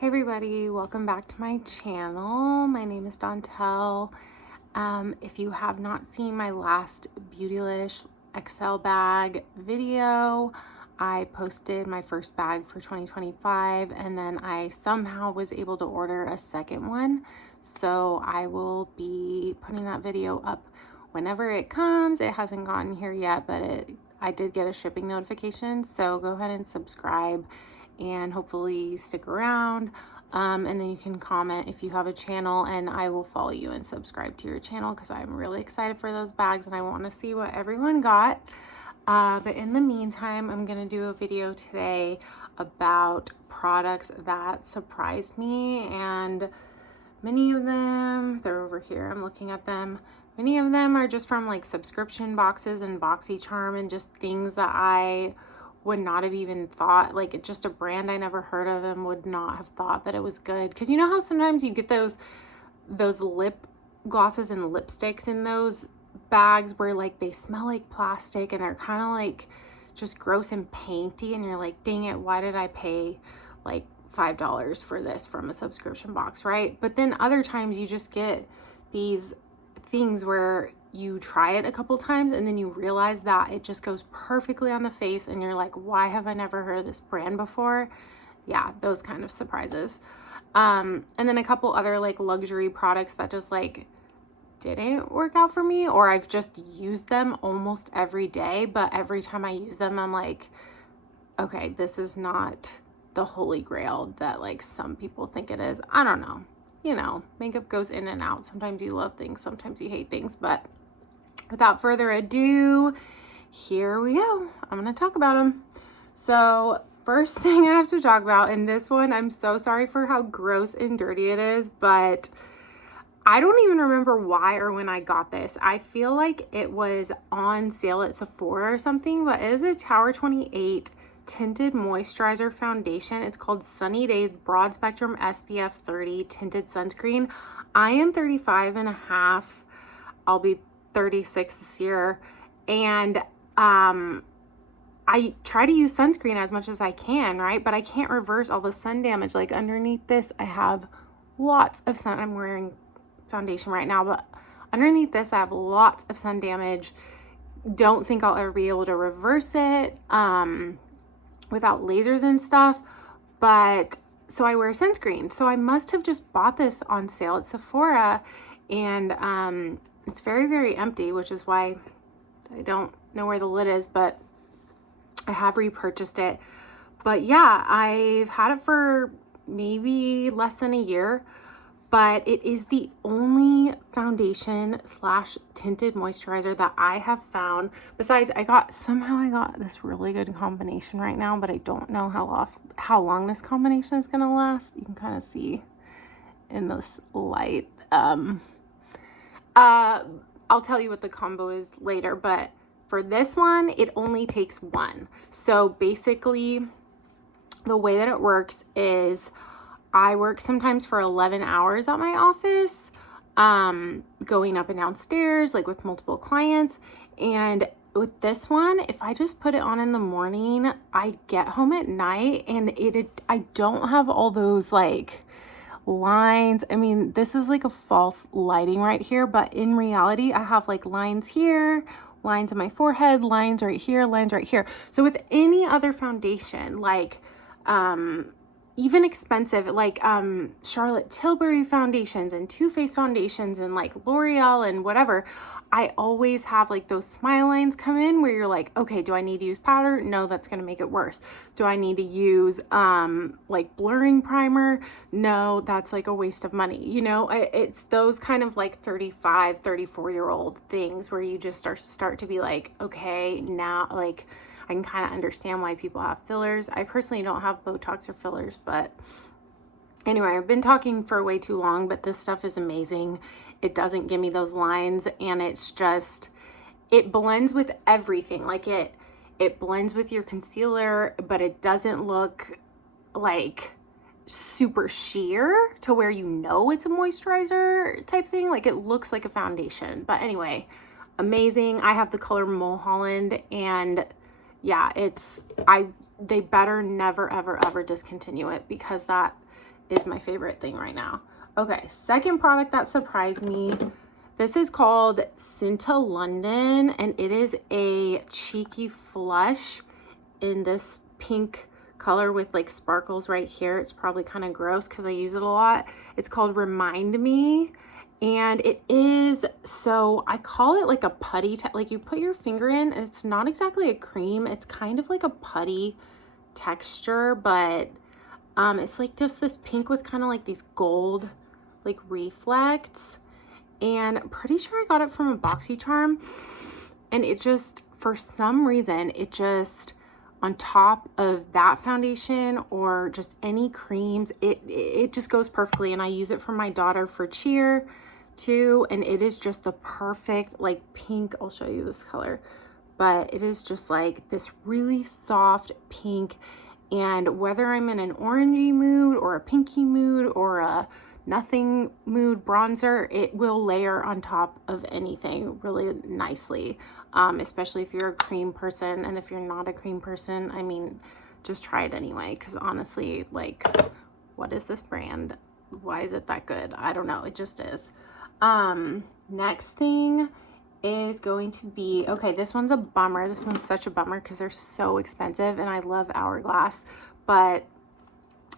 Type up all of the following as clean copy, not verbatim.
Hey everybody, welcome back to my channel. My name is Dontel. If you have not seen my last Beautylish XL bag video, I posted my first bag for 2025 and then I somehow was able to order a second one. So I will be putting that video up whenever it comes. It hasn't gotten here yet, but I did get a shipping notification. So go ahead and subscribe and hopefully stick around. And then you can comment if you have a channel and I will follow you and subscribe to your channel because I'm really excited for those bags and I want to see what everyone got. But in the meantime, I'm going to do a video today about products that surprised me, and many of them, they're over here, I'm looking at them. Many of them are just from like subscription boxes and Boxycharm and just things that I would not have even thought, like just a brand I never heard of and would not have thought that it was good. Because you know how sometimes you get those lip glosses and lipsticks in those bags where like they smell like plastic and they're kind of like just gross and painty, and you're like, dang it, why did I pay like $5 for this from a subscription box, right? But then other times you just get these things where you try it a couple times and then you realize that it just goes perfectly on the face and you're like, why have I never heard of this brand before? Yeah, those kind of surprises. And then a couple other like luxury products that just like didn't work out for me, or I've just used them almost every day, but every time I use them I'm like, okay, this is not the holy grail that like some people think it is. I don't know. You know, makeup goes in and out. Sometimes you love things, sometimes you hate things, but without further ado, here we go. I'm going to talk about them. So first thing I have to talk about, and this one, I'm so sorry for how gross and dirty it is, but I don't even remember why or when I got this. I feel like it was on sale at Sephora or something, but it is a Tower 28 tinted moisturizer foundation. It's called Sunny Days Broad Spectrum SPF 30 tinted sunscreen. I am 35 and a half. I'll be 36 this year. And I try to use sunscreen as much as I can, right? But I can't reverse all the sun damage. Like underneath this, I have lots of sun. I'm wearing foundation right now, but underneath this, I have lots of sun damage. Don't think I'll ever be able to reverse it without lasers and stuff. But so I wear sunscreen. So I must have just bought this on sale at Sephora, and it's very, very empty, which is why I don't know where the lid is, but I have repurchased it. But yeah, I've had it for maybe less than a year, but it is the only foundation slash tinted moisturizer that I have found. Besides, somehow I got this really good combination right now, but I don't know how long this combination is gonna last. You can kind of see in this light. I'll tell you what the combo is later, but for this one, it only takes one. So basically, the way that it works is I work sometimes for 11 hours at my office, going up and down stairs, like with multiple clients. And with this one, if I just put it on in the morning, I get home at night and I don't have all those like lines. I mean, this is like a false lighting right here, but in reality, I have like lines here, lines in my forehead, lines right here, lines right here. So with any other foundation, like, even expensive, like Charlotte Tilbury foundations and Too Faced foundations and like L'Oreal and whatever, I always have like those smile lines come in where you're like, okay, do I need to use powder? No, that's going to make it worse. Do I need to use like blurring primer? No, that's like a waste of money. You know, it's those kind of like 35, 34-year-old things where you just start to be like, okay, now like I can kind of understand why people have fillers. I personally don't have Botox or fillers, but anyway, I've been talking for way too long, but this stuff is amazing. It doesn't give me those lines, and it's just, it blends with everything. Like it blends with your concealer, but it doesn't look like super sheer to where you know it's a moisturizer type thing. Like it looks like a foundation. But anyway, amazing. I have the color Mulholland, and yeah, they better never ever ever discontinue it, because that is my favorite thing right now. Okay, second product that surprised me. This is called Cinta London, and it is a cheeky flush in this pink color with like sparkles right here. It's probably kind of gross because I use it a lot. It's called Remind Me, and it is, so I call it like a putty, like you put your finger in, and it's not exactly a cream. It's kind of like a putty texture, but it's like just this pink with kind of like these gold like reflects. And I'm pretty sure I got it from a Boxycharm, and it just, for some reason, it just, on top of that foundation or just any creams, it just goes perfectly. And I use it for my daughter for cheer too, and it is just the perfect like pink. I'll show you this color, but it is just like this really soft pink, and whether I'm in an orangey mood or a pinky mood or a nothing mood bronzer, it will layer on top of anything really nicely, especially if you're a cream person. And if you're not a cream person, I mean, just try it anyway, because honestly, like, what is this brand? Why is it that good? I don't know, it just is. Next thing is going to be, okay, this one's a bummer. This one's such a bummer because they're so expensive, and I love Hourglass, but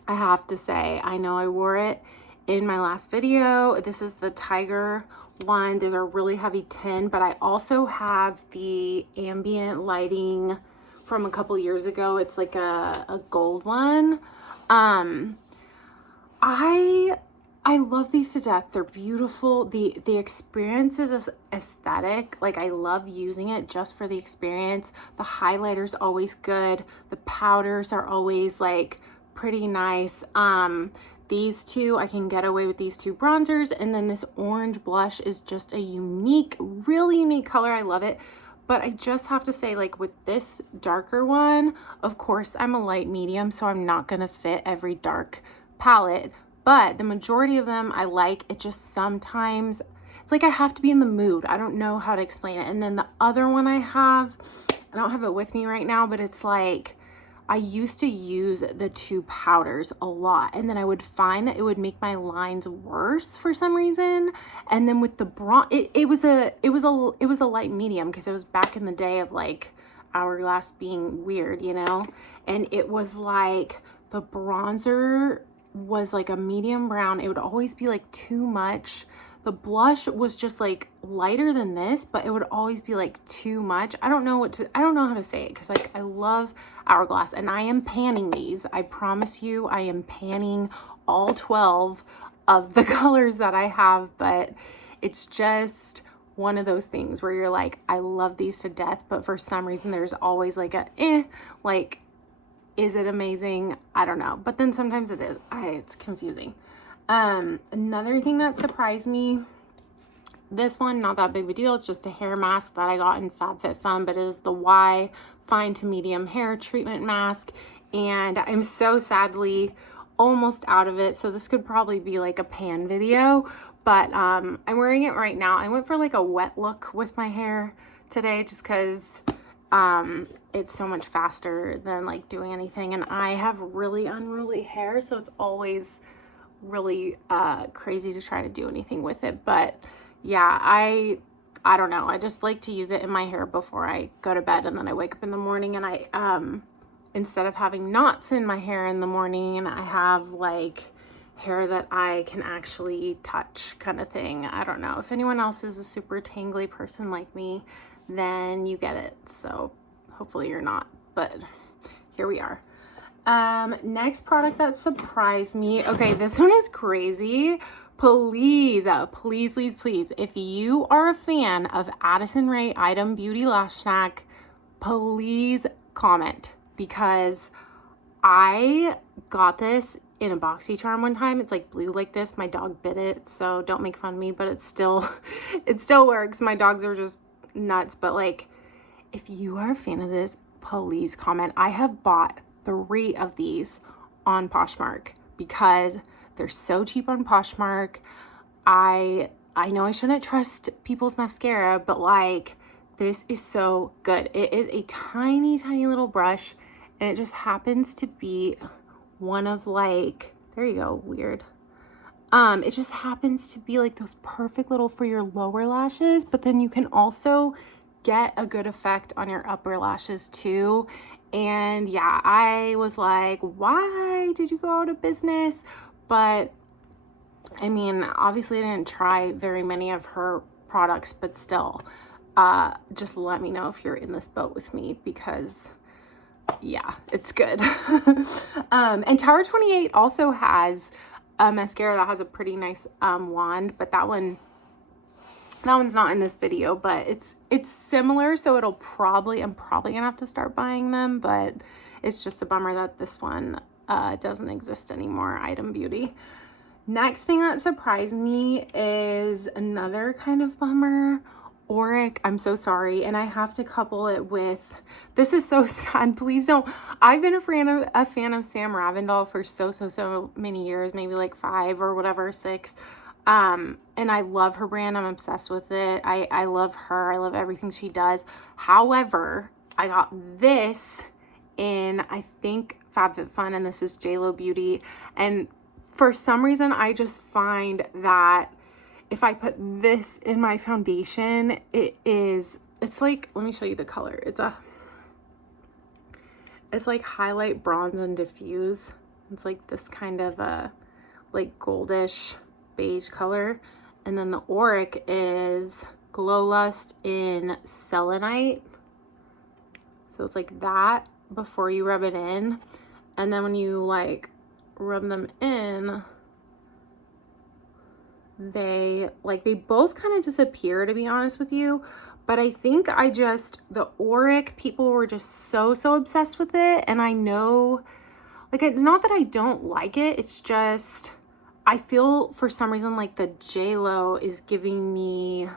I have to say, I know I wore it in my last video. This is the Tiger one. These are really heavy tin, but I also have the ambient lighting from a couple years ago. It's like a gold one. I love these to death. They're beautiful. The experience is aesthetic. Like, I love using it just for the experience. The highlighter's always good. The powders are always like pretty nice. These two, I can get away with these two bronzers, and then this orange blush is just a unique, really unique color. I love it. But I just have to say, like, with this darker one, of course I'm a light medium, so I'm not gonna fit every dark palette, but the majority of them I like. It just sometimes, it's like I have to be in the mood. I don't know how to explain it. And then the other one I don't have it with me right now, but it's like, I used to use the two powders a lot, and then I would find that it would make my lines worse for some reason. And then with the bronze, it was a light medium, because it was back in the day of like Hourglass being weird, you know? And it was like the bronzer was like a medium brown. It would always be like too much. The blush was just like lighter than this, but it would always be like too much. I don't know how to say it, because like I love Hourglass, and I am panning these. I promise you, I am panning all 12 of the colors that I have, but it's just one of those things where you're like, I love these to death, but for some reason there's always like like, is it amazing? I don't know. But then sometimes it is. It's confusing. Another thing that surprised me, this one, not that big of a deal. It's just a hair mask that I got in FabFitFun, but it is the Y Fine to Medium Hair Treatment Mask. And I'm so sadly almost out of it. So this could probably be like a pan video, but I'm wearing it right now. I went for like a wet look with my hair today, just because it's so much faster than like doing anything. And I have really unruly hair, so it's always really crazy to try to do anything with it. But yeah, I don't know, I just like to use it in my hair before I go to bed, and then I wake up in the morning and I instead of having knots in my hair in the morning, and I have like hair that I can actually touch, kind of thing. I don't know if anyone else is a super tangly person like me, then you get it. So hopefully you're not, but here we are. Next product that surprised me. Okay, this one is crazy. Please, if you are a fan of Addison Rae Item Beauty Lash Snack, please comment, because I got this in a Boxycharm one time. It's like blue like this. My dog bit it, so don't make fun of me, but it still works. My dogs are just nuts. But like, if you are a fan of this, please comment. I have bought 3 of these on Poshmark because they're so cheap on Poshmark. I know I shouldn't trust people's mascara, but like, this is so good. It is a tiny little brush, and it just happens to be one of like, There you go, weird. It just happens to be like those perfect little for your lower lashes, but then you can also get a good effect on your upper lashes too. And yeah, I was like, why did you go out of business? But I mean, obviously I didn't try very many of her products, but still, just let me know if you're in this boat with me, because yeah, it's good. And Tower 28 also has a mascara that has a pretty nice wand, but that one's not in this video, but it's similar, so I'm probably gonna have to start buying them, but it's just a bummer that this one doesn't exist anymore. Item Beauty. Next thing that surprised me is another kind of bummer. Auric, I'm so sorry, and I have to couple it with, this is so sad, please don't. I've been a fan of Sam Ravindal for so many years, maybe like 5 or whatever, 6. And I love her brand. I'm obsessed with it. I love her. I love everything she does. However, I got this in, I think, FabFitFun, and this is JLo Beauty, and for some reason I just find that if I put this in my foundation, it's like, let me show you the color. It's like highlight, bronze, and diffuse. It's like this kind of a like goldish beige color. And then the Auric is Glow Lust in Selenite. So it's like that before you rub it in. And then when you like rub them in, they both kind of disappear, to be honest with you. But I think the Auric, people were just so obsessed with it, and I know, like, it's not that I don't like it, it's just I feel for some reason like the JLo is giving me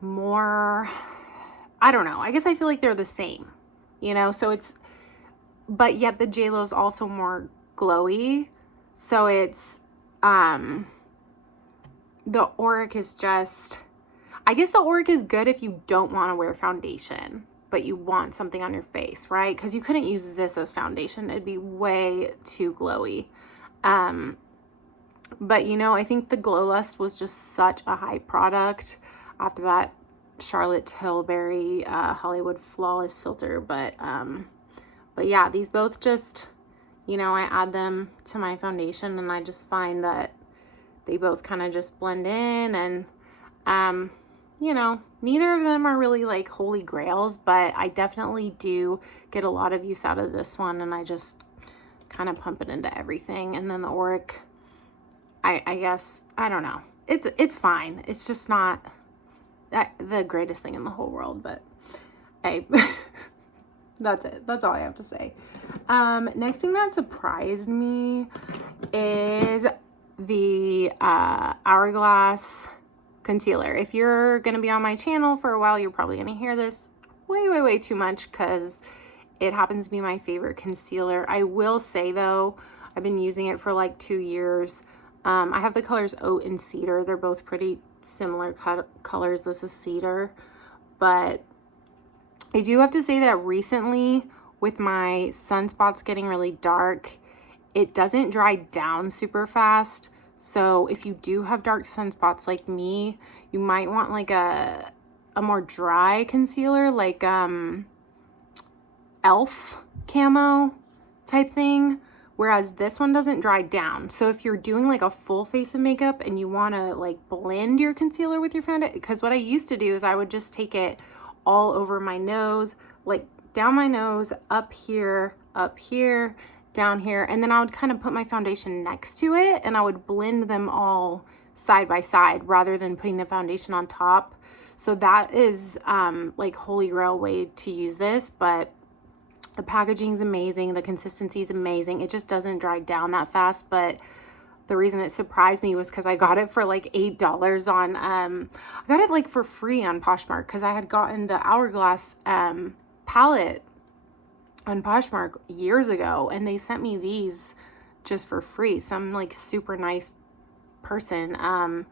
more, I don't know, I guess I feel like they're the same, you know, so it's, but yet the JLo is also more glowy, so it's the Auric is just, I guess the Auric is good if you don't want to wear foundation, but you want something on your face, right? Because you couldn't use this as foundation. It'd be way too glowy. But, you know, I think the Glow Lust was just such a hype product after that Charlotte Tilbury Hollywood Flawless filter. But yeah, these both just, you know, I add them to my foundation, and I just find that they both kind of just blend in, and you know, neither of them are really like holy grails, but I definitely do get a lot of use out of this one, and I just kind of pump it into everything. And then the Auric, I guess, I don't know, it's fine, it's just not the greatest thing in the whole world, but hey, that's it, that's all I have to say. Next thing that surprised me is the Hourglass concealer. If you're gonna be on my channel for a while, you're probably gonna hear this way too much, because it happens to be my favorite concealer. I will say though, I've been using it for like 2 years. I have the colors Oat and Cedar. They're both pretty similar colors. This is Cedar, but I do have to say that recently, with my sunspots getting really dark, it doesn't dry down super fast. So if you do have dark sunspots like me, you might want like a more dry concealer, like elf camo type thing, whereas this one doesn't dry down. So if you're doing like a full face of makeup and you want to like blend your concealer with your foundation, because what I used to do is I would just take it all over my nose, like down my nose, up here, down here, and then I would kind of put my foundation next to it, and I would blend them all side by side rather than putting the foundation on top. So that is like holy grail way to use this, but the packaging is amazing, the consistency is amazing. It just doesn't dry down that fast. But the reason it surprised me was because I got it for like $8 on I got it like for free on Poshmark, because I had gotten the Hourglass palette on Poshmark years ago, and they sent me these just for free. Some like super nice person, and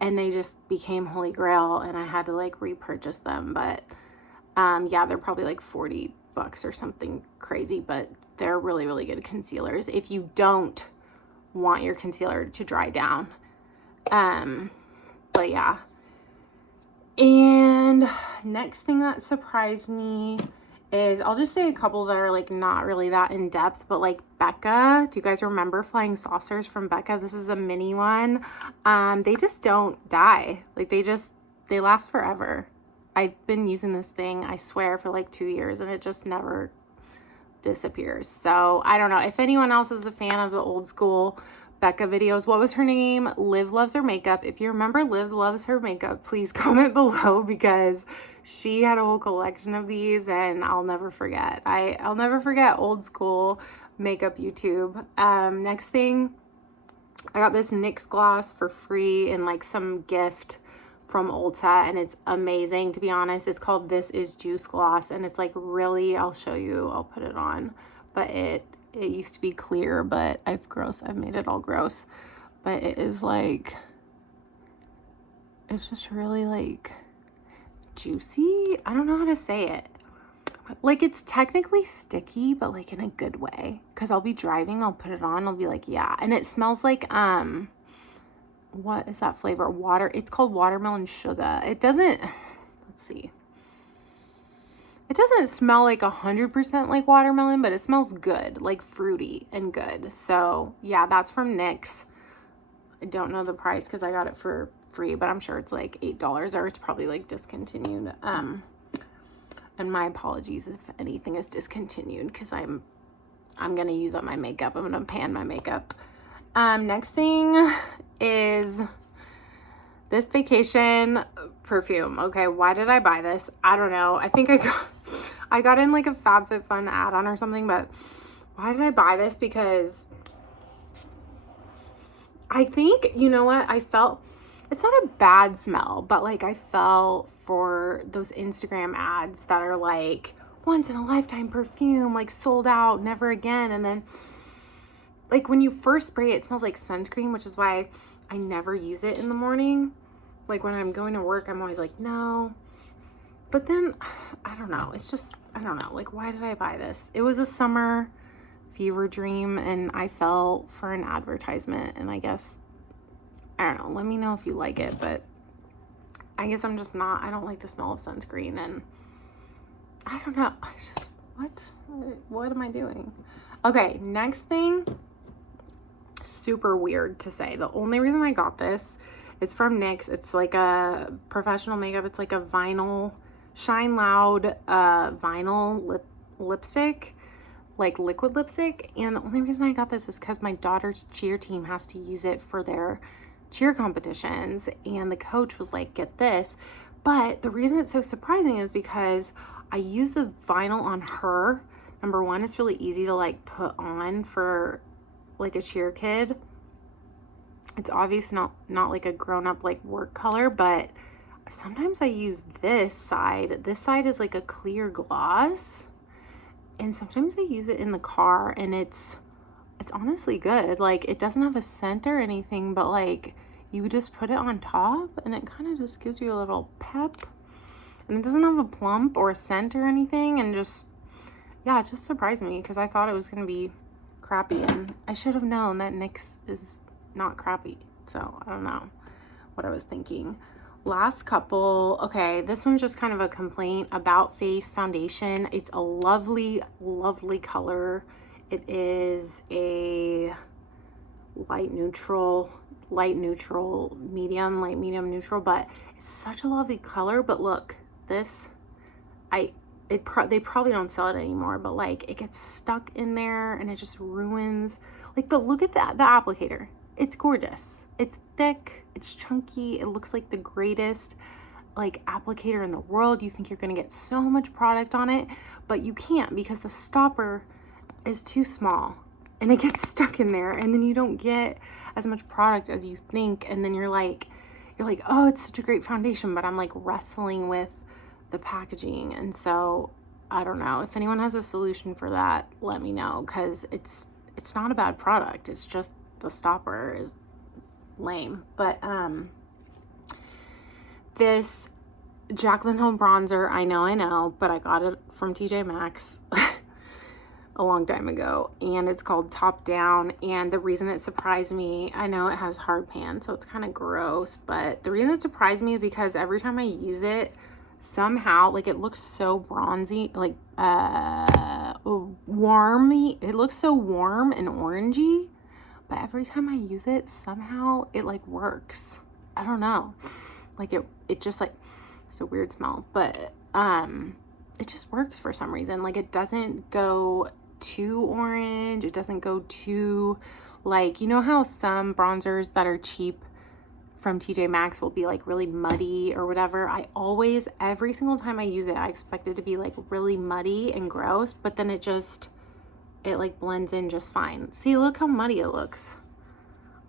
they just became holy grail, and I had to like repurchase them. But yeah, they're probably like $40 or something crazy, but they're really good concealers. If you don't want your concealer to dry down. But yeah. And next thing that surprised me is, I'll just say a couple that are like not really that in depth, but like Becca. Do you guys remember flying saucers from Becca? This is a mini one. They just don't die. Like they last forever. I've been using this thing, I swear, for like 2 years, and it just never disappears. So I don't know if anyone else is a fan of the old school Becca videos. What was her name? Liv Loves Her Makeup. If you remember Liv Loves Her Makeup, please comment below, because she had a whole collection of these and I'll never forget. I'll never forget old school makeup YouTube. Next thing, I got this NYX gloss for free in like some gift from Ulta, and it's amazing, to be honest. It's called This Is Juice Gloss, and it's like really, I'll show you, I'll put it on, but it used to be clear, but I've made it all gross. But it is like, it's just really like juicy. I don't know how to say it. Like, it's technically sticky, but like in a good way, because I'll be driving, I'll put it on, I'll be like, yeah. And it smells like what is that flavor? It's called watermelon sugar. It doesn't, let's see, it doesn't smell like 100% like watermelon, but it smells good, like fruity and good. So yeah, that's from NYX. I don't know the price because I got it for free, but I'm sure it's like $8, or it's probably like discontinued. And my apologies if anything is discontinued, because I'm gonna use up my makeup. I'm gonna pan my makeup. Next thing is this vacation perfume. Okay, why did I buy this? I don't know. I think I got in like a FabFitFun add-on or something, but why did I buy this? Because I think, you know what, I felt, it's not a bad smell, but like I fell for those Instagram ads that are like once in a lifetime perfume, like sold out, never again. And then like when you first spray it, it smells like sunscreen, which is why I never use it in the morning. Like when I'm going to work, I'm always like, no. But then, I don't know. It's just, I don't know. Like, why did I buy this? It was a summer fever dream, and I fell for an advertisement. And I guess, I don't know. Let me know if you like it. But I guess I'm just not, I don't like the smell of sunscreen. And I don't know. I just, what am I doing? Okay, next thing. Super weird to say. The only reason I got this, it's from NYX. It's like a professional makeup. It's like a vinyl, Shine Loud vinyl lipstick, like liquid lipstick. And the only reason I got this is because my daughter's cheer team has to use it for their cheer competitions. And the coach was like, get this. But the reason it's so surprising is because I use the vinyl on her. Number one, it's really easy to like put on for like a cheer kid. It's obvious not like a grown-up like work color, but sometimes I use this side. This side is like a clear gloss, and sometimes I use it in the car, and it's honestly good. Like, it doesn't have a scent or anything, but like you just put it on top and it kind of just gives you a little pep, and it doesn't have a plump or a scent or anything. And just, yeah, it just surprised me because I thought it was gonna be crappy, and I should have known that NYX is not crappy. So I don't know what I was thinking. Last couple. Okay, this one's just kind of a complaint. About Face foundation. It's a lovely color. It is a light neutral, medium, light medium neutral, but it's such a lovely color. But look, this, they probably don't sell it anymore, but like it gets stuck in there and it just ruins, like, look at that, the applicator. It's gorgeous. It's thick, it's chunky, it looks like the greatest like applicator in the world. You think you're gonna get so much product on it, but you can't, because the stopper is too small and it gets stuck in there, and then you don't get as much product as you think. And then you're like, oh, it's such a great foundation, but I'm like wrestling with the packaging. And so I don't know, if anyone has a solution for that, let me know, because it's not a bad product, it's just the stopper is lame. But this Jaclyn Hill bronzer, I know, but I got it from TJ Maxx. a long time ago, and it's called Top Down. And the reason it surprised me, I know it has hard pan, so it's kind of gross, but the reason it surprised me is because every time I use it, somehow, like, it looks so bronzy, like warmy. It looks so warm and orangey, but every time I use it, somehow it like works. I don't know, like it just, like, it's a weird smell, but it just works for some reason. Like, it doesn't go too orange, it doesn't go too, like, you know how some bronzers that are cheap from TJ Maxx will be like really muddy or whatever. I always, every single time I use it, I expect it to be like really muddy and gross, but then it like blends in just fine. See, look how muddy it looks.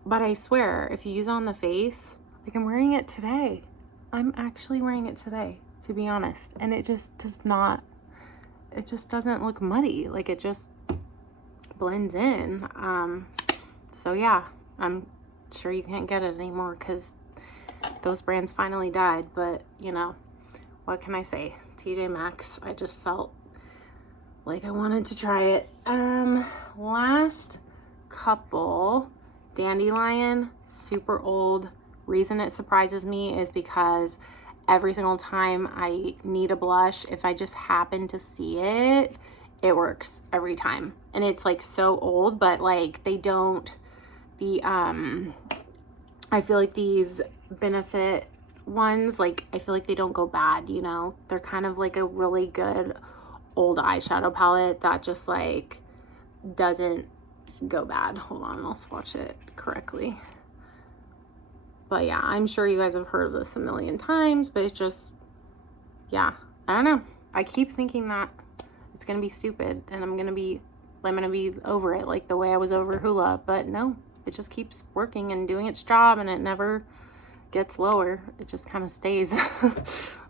But I swear, if you use it on the face, like, I'm wearing it today. I'm actually wearing it today, to be honest. And it just does not, it just doesn't look muddy. Like, it just blends in. So yeah, I'm sure you can't get it anymore because those brands finally died, but you know, what can I say? TJ Maxx, I just felt like I wanted to try it. Last couple, Dandelion, super old. Reason it surprises me is because every single time I need a blush, if I just happen to see it, it works every time. And it's like so old, but like they don't, I feel like these Benefit ones, like, I feel like they don't go bad, you know? They're kind of like a really good old eyeshadow palette that just like doesn't go bad. Hold on, I'll swatch it correctly. But yeah, I'm sure you guys have heard of this a million times, but it's just, yeah, I don't know. I keep thinking that it's gonna be stupid and I'm gonna be over it like the way I was over Hoola, but no, it just keeps working and doing its job, and it never gets lower. It just kind of stays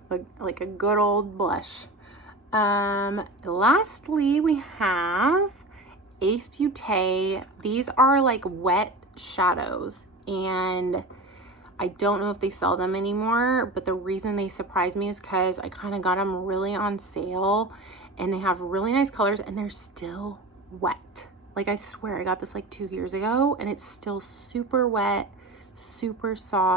like a good old blush. Lastly, we have Ace Beauté. These are like wet shadows, and I don't know if they sell them anymore, but the reason they surprised me is because I kind of got them really on sale, and they have really nice colors, and they're still wet. Like, I swear I got this like 2 years ago, and it's still super wet, super soft.